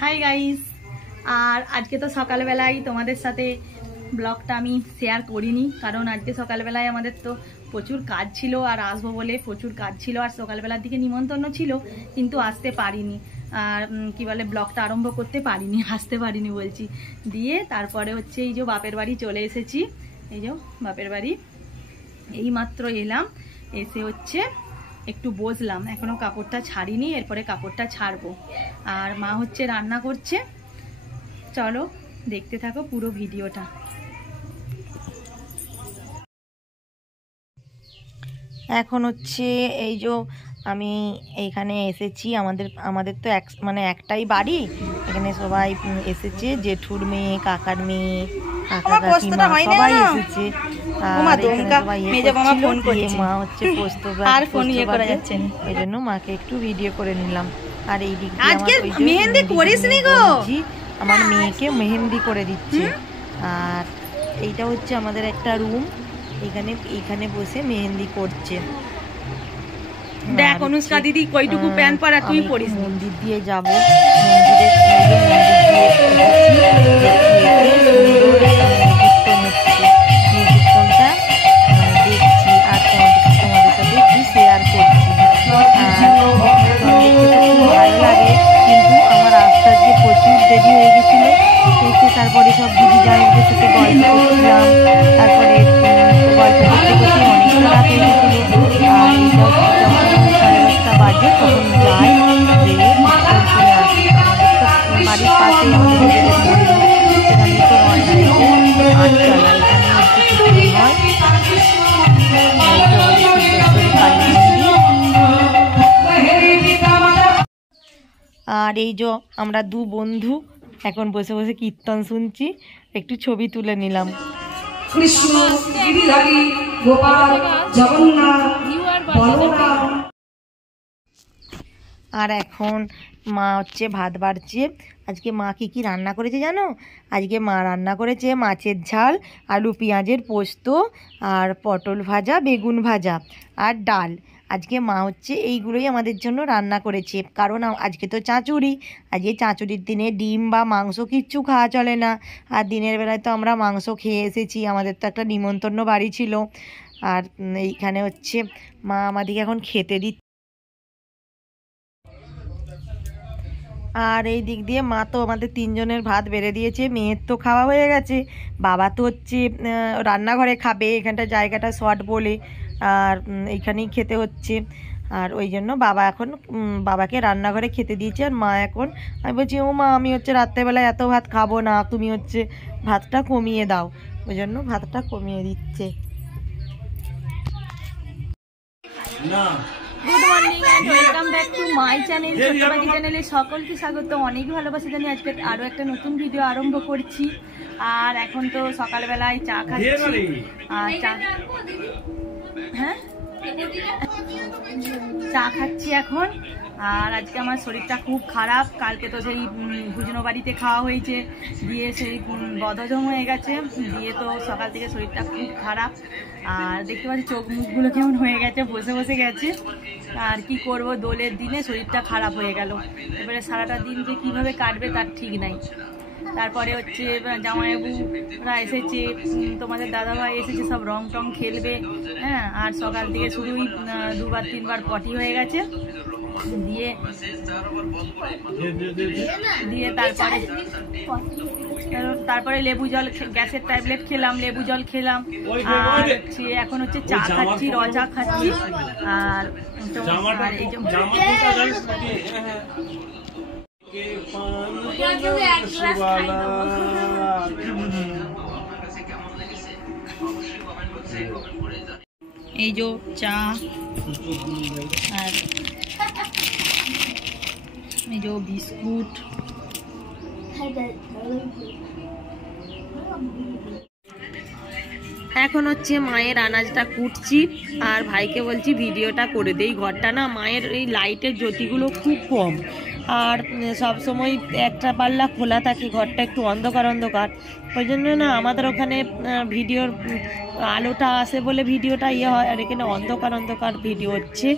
Hi guys. আর আজকে তো সকালবেলায় তোমাদের সাথে ব্লগটা আমি শেয়ার করিনি, কারণ আজকে সকালবেলায় আমাদের তো প্রচুর কাজ ছিল আর আসবো বলে প্রচুর কাজ ছিল, আর সকালবেলার দিকে নিমন্ত্রণ ছিল কিন্তু আসতে পারিনি। আর কি বলে ব্লগটা আরম্ভ করতে পারিনি, আসতে পারিনি বলছি। দিয়ে তারপরে হচ্ছে এই যে বাপের বাড়ি চলে এসেছি। এই যে বাপের বাড়ি এই মাত্র এলাম, এসে হচ্ছে একটু বসলাম, এখনো কাপড়টা ছাড়িনি, এরপরে কাপড়টা ছাড়বো। আর মা হচ্ছে রান্না করছে, চলো দেখতে থাকো পুরো ভিডিওটা। এখন হচ্ছে এই যে আমি এইখানে এসেছি, আমাদের তো একটাই বাড়ি, এখানে সবাই এসেছে, জেঠুর মেয়ে, কাকার মেয়ে, কাকা কাকিমা সবাই এসেছে। মা হচ্ছে পোস্ত এই জন্য মাকে একটু ভিডিও করে নিলাম। আর এই দিক আমার মেয়েকে মেহেন্দি করে দিচ্ছে। আর এইটা হচ্ছে আমাদের একটা রুম, এখানে বসে মেহেন্দি করছে। দেখ অনুষ্কা দিদি কইটুকু প্যান্ট পরা তুই পরিস। মন্দির দিয়ে যাব, কীর্তনটা দেখছি আর তোমাদের সাথে একটু শেয়ার করছি। ভালো লাগে, কিন্তু আমার আসতে আজকে প্রচুর দেরি হয়ে গেছিল। এসে তারপরে সব দিদি জামাইদের সাথে গল্প করছিলাম, তারপরে গল্প করতে করতে অনেকটা রাত হয়ে গেছিল। আর এটা যখন 10:30 বাজে তখন যাই, যেয়ে শুনে আসি। আমাদের তো বাড়ির পাশে এখানে তো আটচালা, এখানে হচ্ছে কীর্তন হয়। আর এই যে আমরা দু বন্ধু এখন বসে বসে কীর্তন শুনছি, একটু ছবি তুলে নিলাম। কৃষ্ণ গিরিধারী গোপাল জগন্নাথ বলরাম। আর এখন মা হচ্ছে ভাত বাড়ছে। আজকে মা কি রান্না করেছে জানো? আজকে মা রান্না করেছে মাছের ঝাল, আলু পেঁয়াজের পোস্ত, আর পটল ভাজা, বেগুন ভাজা আর ডাল। আজকে মা হচ্ছে এইগুলোই আমাদের জন্য রান্না করেছে, কারণ আজকে তো চাঁচুরি। আজকে চাঁচুরির দিনে ডিম বা মাংস কিচ্ছু খাওয়া চলে না। আর দিনের বেলায় তো আমরা মাংস খেয়ে এসেছি, আমাদের তো একটা নিমন্ত্রণ বাড়ি ছিল। আর এইখানে হচ্ছে মা আমাদেরকে এখন খেতে দিচ্ছে। আর এই দিক দিয়ে মা তো আমাদের 3 জনের ভাত বেড়ে দিয়েছে, মেয়ের তো খাওয়া হয়ে গেছে। বাবা তো হচ্ছে রান্নাঘরে খাবে, এখানটা জায়গাটা শর্ট বলে, আর এইখানেই খেতে হচ্ছে। আর ওই জন্য বাবা এখন বাবাকে রান্নাঘরে খেতে দিয়েছে। আর মা এখন, আমি বলছি ও মা আমি হচ্ছে রাত্রেবেলায় এত ভাত খাবো না, তুমি হচ্ছে ভাতটা কমিয়ে দাও। ওই জন্য ভাতটা কমিয়ে দিচ্ছে। Good morning and welcome back to my channel, ছোটবাড়ি চ্যানেলে সকলকে স্বাগত। অনেক ভালোবাসা জানি। আজকে আরও একটা নতুন ভিডিও আরম্ভ করছি। আর এখন তো সকালবেলায় চা খাচ্ছি। আর চা খাচ্ছি এখন। আর আজকে আমার শরীরটা খুব খারাপ, কালকে তো সেই ভুজনো বাড়িতে খাওয়া হয়েছে, দিয়ে সেই বদহজম হয়ে গেছে, দিয়ে তো সকাল থেকে শরীরটা খুব খারাপ। আর দেখতে পাচ্ছি চোখ মুখগুলো কেমন হয়ে গেছে, বসে বসে গেছে। আর কি করব, দোলের দিনে শরীরটা খারাপ হয়ে গেল, এবারে সারাটা দিন যে কীভাবে কাটবে তার ঠিক নাই। তারপরে হচ্ছে জামাইবাবুরা এসেছে, তোমাদের দাদাভাই এসেছে, সব রং টং খেলবে। হ্যাঁ, আর সকাল থেকে শুধুই 2-3 বার পটি হয়ে গেছে। দিয়ে তারপরে লেবু জল, গ্যাসের ট্যাবলেট খেলাম, লেবু জল খেলাম। আর হচ্ছে এখন হচ্ছে চা খাচ্ছি, র চা খাচ্ছি। আর এই যে চা, আর এই যে বিস্কুট। এখন হচ্ছে মায়ের আনাজটা কুটছি, আর ভাইকে বলছি ভিডিওটা করে দেই। ঘরটা না মায়ের এই লাইটের জ্যোতিগুলো খুব কম, আর সব সময় একটা পাল্লা খোলা থাকে, ঘরটা একটু অন্ধকার অন্ধকার। ওই জন্য না আমাদের ওখানে ভিডিওর আলোটা আসে বলে ভিডিওটা ইয়ে হয়, আর এখানে অন্ধকার অন্ধকার ভিডিও হচ্ছে।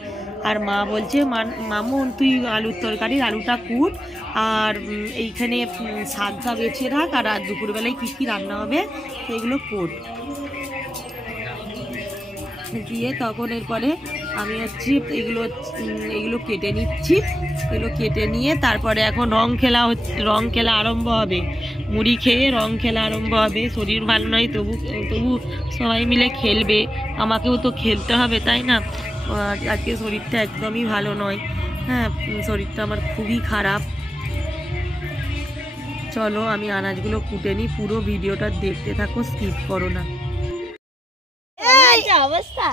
আর মা বলছে মামুন তুই আলুর তরকারির আলুটা কুট, আর এইখানে শাকটা বেছে রাখ, আর দুপুরবেলায় কী কী রান্না হবে সেইগুলো কোট দিয়ে তখন এরপরে আমি হচ্ছে এগুলো কেটে নিচ্ছি। এগুলো কেটে নিয়ে তারপরে এখন রং খেলা আরম্ভ হবে। মুড়ি খেয়ে রং খেলা আরম্ভ হবে। শরীর ভালো নয়, তবু সবাই মিলে খেলবে, আমাকেও তো খেলতে হবে, তাই না? আজকে শরীরটা একদমই ভালো নয়, হ্যাঁ, শরীরটা আমার খুবই খারাপ। চলো আমি আনাজগুলো কুটে নিই, পুরো ভিডিওটা দেখতে থাকো, স্কিপ করো না। অবস্থা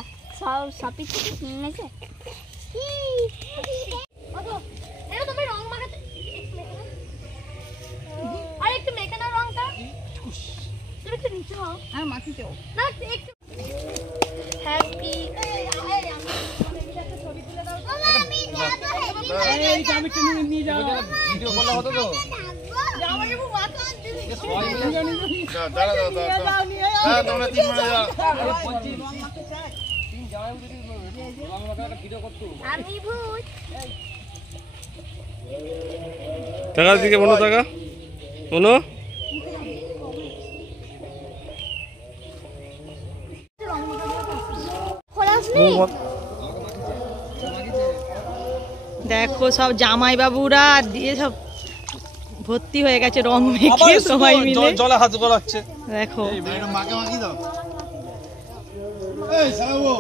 সব কিছু কিনেছে। আর একটু মেখে নাও রংটা, একটু নিচে হও। হ্যাঁ মাটিতেও না একটু হ্যাপি। আমি নিয়ে যাও, ভিডিও কল হতো তো আমাকে মাথা টাকার দিকে বলো, টাকা বলো। দেখো সব জামাই বাবুরা দিয়ে সব ভর্তি হয়ে গেছে রং মেখে, সবাই মিলে জলে হাত গলাচ্ছে। দেখো মাকে মাখি দাও। এই সাবু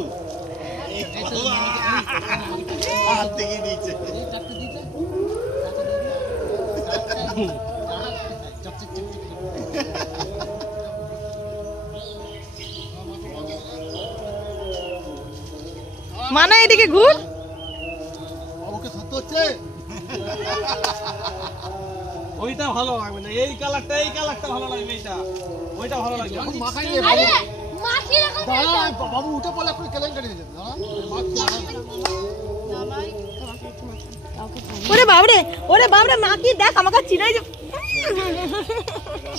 হাত থেকে নিচে মানা এদিকে ঘুর। ওকে ধরতে হচ্ছে। ওইটা ভালো লাগবে না, এই কালারটা ভালো লাগবে, এইটা ওইটা ভালো লাগবে। মাখাই দে বাবু, উঠে পড়লে আপনি কেলেঙ্কারি হয়ে যাবে। ওরে বাবরে মা কি দেখ আমাকে চিনাই যে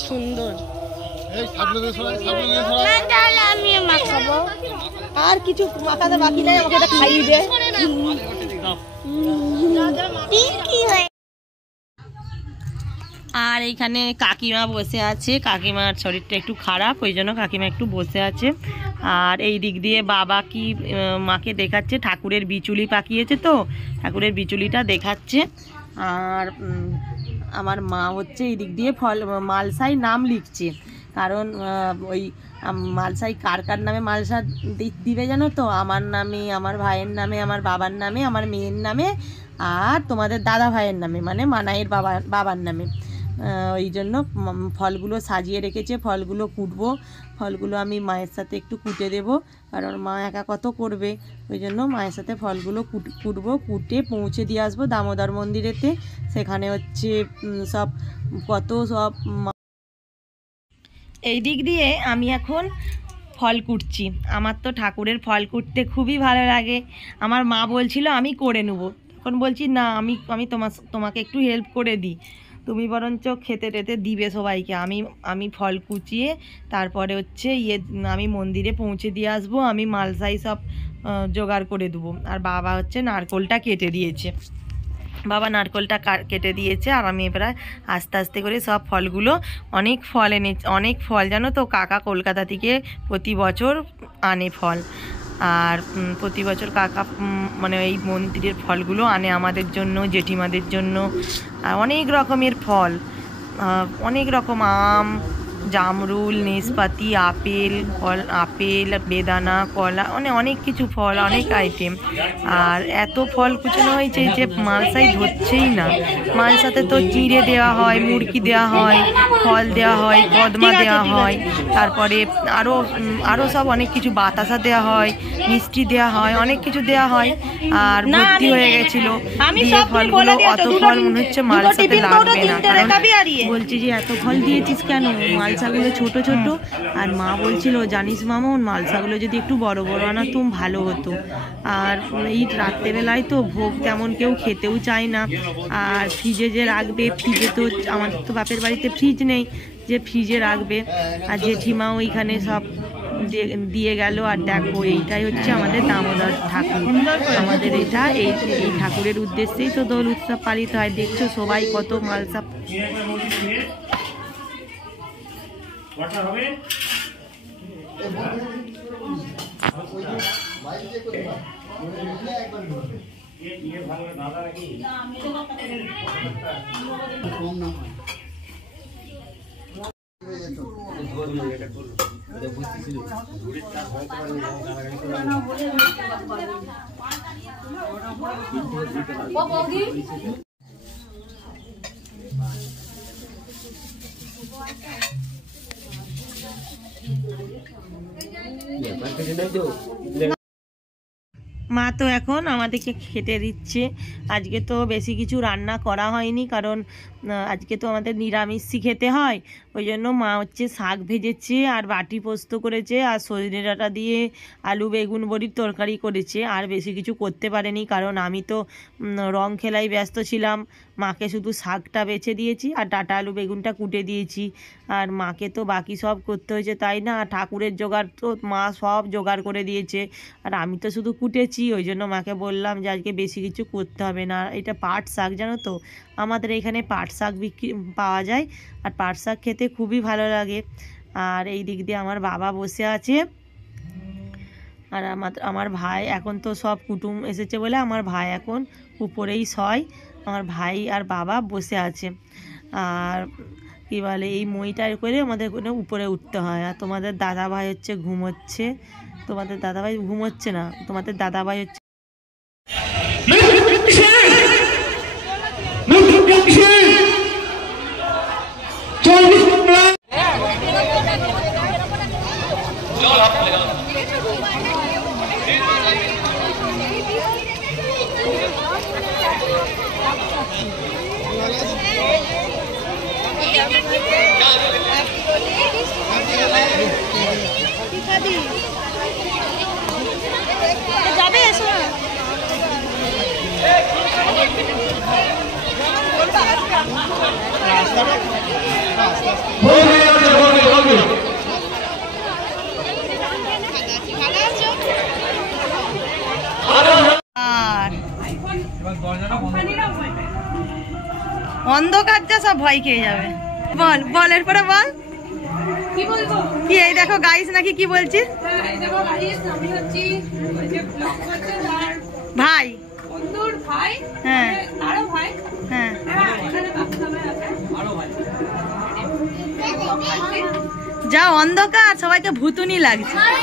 সুন্দর। এই সাবলে আমি মাখাবো। আর কিছু মাখাতে বাকি নাই, আমাকে এটা খাইয়ে দে। কি হয়? আর এইখানে কাকিমা বসে আছে, কাকিমার শরীরটা একটু খারাপ, ওই জন্য কাকিমা একটু বসে আছে। আর এই দিক দিয়ে বাবা কি মাকে দেখাচ্ছে, ঠাকুরের বিচুলি পাকিয়েছে তো ঠাকুরের বিচুলিটা দেখাচ্ছে। আর আমার মা হচ্ছে এই দিক দিয়ে মালসাই নাম লিখছে, কারণ ওই মালসাই কার কার নামে মালসা দিবে জানো তো? আমার নামে, আমার ভাইয়ের নামে, আমার বাবার নামে, আমার মেয়ের নামে, আর তোমাদের দাদা ভাইয়ের নামে, মানে মানাইয়ের বাবার নামে। ওই জন্য ফলগুলো সাজিয়ে রেখেছে, ফলগুলো কুটবো, ফলগুলো আমি মায়ের সাথে একটু কুটে দেবো, কারণ মা একা কত করবে, ওই জন্য মায়ের সাথে ফলগুলো কুটবো, কুটে পৌঁছে দিয়ে আসবো দামোদর মন্দিরেতে। সেখানে হচ্ছে সব এই দিক দিয়ে আমি এখন ফল কুটছি। আমার তো ঠাকুরের ফল কুটতে খুবই ভালো লাগে। আমার মা বলছিল আমি করে নেবো, তখন বলছি না, আমি তোমাকে একটু হেল্প করে দিই, তুমি বরঞ্চ খেতে টেতে দিবে সবাইকে। আমি ফল কুচিয়ে তারপরে হচ্ছে আমি মন্দিরে পৌঁছে দিয়ে আসবো, আমি মালসাই সব জোগাড় করে দেবো। আর বাবা হচ্ছে নারকোলটা কেটে দিয়েছে, কেটে দিয়েছে। আর আমি এবার আস্তে আস্তে করে সব ফলগুলো, অনেক ফল জানো তো, কাকা কলকাতা থেকে প্রতি বছর আনে ফল। আর প্রতি বছর কাকা মানে এই মন্দিরের ফলগুলো আনে আমাদের জন্য, জেঠিমাদের জন্য। আর অনেক রকমের ফল, অনেক রকম আম, জামরুল, নেসপাতি, আপেল, বেদানা, কলা, অনেক কিছু ফল, অনেক আইটেম। আর এত ফল কুচানো হয়েছে যে মালসাই ধরছেই না। মালসাতে তো চিঁড়ে দেওয়া হয়, মুরগি দেওয়া হয়, ফল দেওয়া হয়, কদমা দেওয়া হয়, তারপরে আরও সব অনেক কিছু, বাতাসা দেওয়া হয়, মিষ্টি দেওয়া হয়, অনেক কিছু দেওয়া হয়। আর ভর্তি হয়ে গেছিলো দিয়ে ফলগুলো, অত ফল মনে হচ্ছে মালসাতে লাগবে না। বলছি যে এত ফল দিয়েছিস কেন? মালসাগুলো ছোট ছোট। আর মা বলছিল জানিস মামুন, মালসাগুলো যদি একটু বড় বড় আনাতুম ভালো হতো। আর এই রাত্রেবেলায় তো ভোগ তেমন কেউ খেতেও চায় না। আর ফ্রিজে যে রাখবে, ফ্রিজে তো আমাদের তো বাপের বাড়িতে ফ্রিজ নেই যে ফ্রিজে রাখবে। আর জেঠিমাও ওইখানে সব দিয়ে গেল। আর দেখো এইটাই হচ্ছে আমাদের দামোদর ঠাকুর। আমাদের এটা এই ঠাকুরের উদ্দেশ্যেই তো দোল উৎসব পালিত হয়। দেখছো সবাই কত মালসা। মা তো এখন আমাদেরকে খেতে দিচ্ছে। আজকে তো বেশি কিছু রান্না করা হয়নি, কারণ আজকে তো আমাদের নিরামিষই খেতে হয়। ওই জন্য মা হচ্ছে শাক ভেজেছে আর বাটি পোস্ত করেছে আর সজনে ডাঁটা দিয়ে আলু বেগুন বড়ির তরকারি করেছে। আর বেশি কিছু করতে পারেনি, কারণ আমি তো রং খেলায় ব্যস্ত ছিলাম। মাকে শুধু শাকটা বেছে দিয়েছি আর ডাঁটা আলু বেগুনটা কুটে দিয়েছি। আর মাকে তো বাকি সব করতে হয়েছে, তাই না? ঠাকুরের জোগাড় তো মা সব জোগাড় করে দিয়েছে, আর আমি তো শুধু কুটেছি। ওই জন্য মাকে বললাম যে আজকে বেশি কিছু করতে হবে না। এটা পাট শাক, জানো তো, আমাদের এখানে পাট শাক পাওয়া যায়, আর পাট শাক খেতে খুবই ভালো লাগে। আর এই দিক দিয়ে আমার বাবা বসে আছে, আর আমার ভাই এখন তো সব কুটুম এসেছে বলে আমার ভাই এখন উপরেই শয়। আমার ভাই আর বাবা বসে আছে। আর কী বলে, এই মইটার করে আমাদের উপরে উঠতে হয়। আর তোমাদের দাদাভাই হচ্ছে ঘুমোচ্ছে। তোমাদের দাদাভাই ঘুমোচ্ছে না, তোমাদের দাদাভাই হচ্ছে যাবে এসো না। আর অন্ধকার যা সব ভয় খেয়ে যাবে। বল বল, এরপরে বল কি বলবো। কি? এই দেখো গাইস নাকি কি বলছিস? এই দেখো গাইস, আমি হচ্ছি ওই যে ব্লগ করছে তার ভাই। বন্ধুর ভাই। হ্যাঁ আরো ভাই। হ্যাঁ এখানে বাচ্চাদের আছে আরো ভাই। যা অন্ধকার, সবাইকে ভূতুনি লাগছে। আরে